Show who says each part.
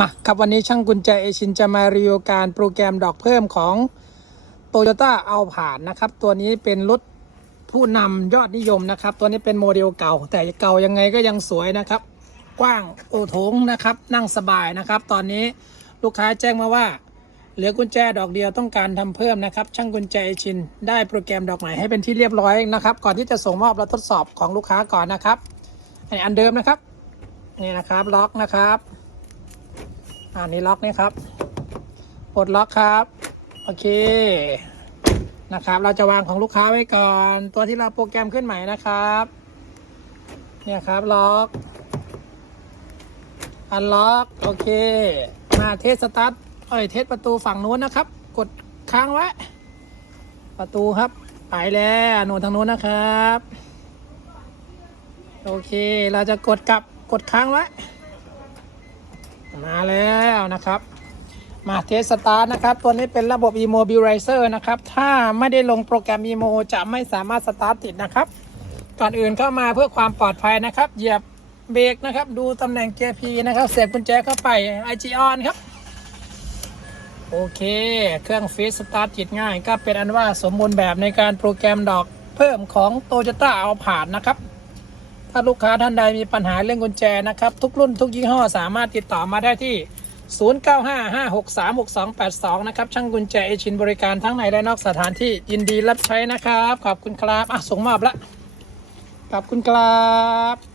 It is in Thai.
Speaker 1: มาครับวันนี้ช่างกุญแจเอชินจะมารีวิวการโปรแกรมดอกเพิ่มของ t o y ยต้าเอาผ่านนะครับ ตัวนี้เป็นรถผู้นำยอดนิยมนะครับ ตัวนี้เป็นโมเดลเก่า แต่เก่ายังไงก็ยังสวยนะครับ กว้างโอโถงนะครับ นั่งสบายนะครับ ตอนนี้ลูกค้าแจ้งมาว่า เหลือกุญแจดอกเดียวต้องการทำเพิ่มนะครับ ช่างกุญแจเอชินได้โปรแกรมดอกใหม่ให้เป็นที่เรียบร้อยนะครับ ก่อนที่จะส่งมอบเราทดสอบของลูกค้าก่อนนะครับอันเดิมนะครับนี่นะครับล็อกนะครับ อันนี้ล็อกนี่ครับปลดล็อกครับ โอเคนะครับ เราจะวางของลูกค้าไว้ก่อน ตัวที่เราโปรแกรมขึ้นใหม่นะครับ เนี่ยครับล็อก อันล็อก โอเค มาเทสสตาร์ทเอ้ยเทสประตูฝั่งนู้นนะครับ กดค้างไว้ ประตูครับ ไปแล้วโน่นทางนู้นนะครับ โอเค เราจะกดกลับ กดค้างไว้ มาแล้วนะครับ มาเทสสตาร์ทนะครับ ตัวนี้เป็นระบบ Immobilizer นะครับ ถ้าไม่ได้ลงโปรแกรม Imo จะไม่สามารถสตาร์ทติดนะครับ ก่อนอื่นเข้ามาเพื่อความปลอดภัยนะครับ เหยียบเบรกนะครับ ดูตำแหน่งเกียร์ P นะครับ เสียบกุญแจเข้าไป IG on ครับ โอเค เครื่องฟีสสตาร์ทติดง่าย ก็เป็นอันว่าสมบูรณ์แบบในการโปรแกรมดอกเพิ่มของ Toyota เอาผ่านนะครับ ถ้าลูกค้าท่านใดมีปัญหาเรื่องกุญแจนะครับ ทุกรุ่นทุกยี่ห้อสามารถติดต่อมาได้ที่ 0955636282 นะครับ ช่างกุญแจเอชินบริการทั้งในและนอกสถานที่ยินดีรับใช้นะครับ ขอบคุณครับ อะส่งมอบละขอบคุณครับ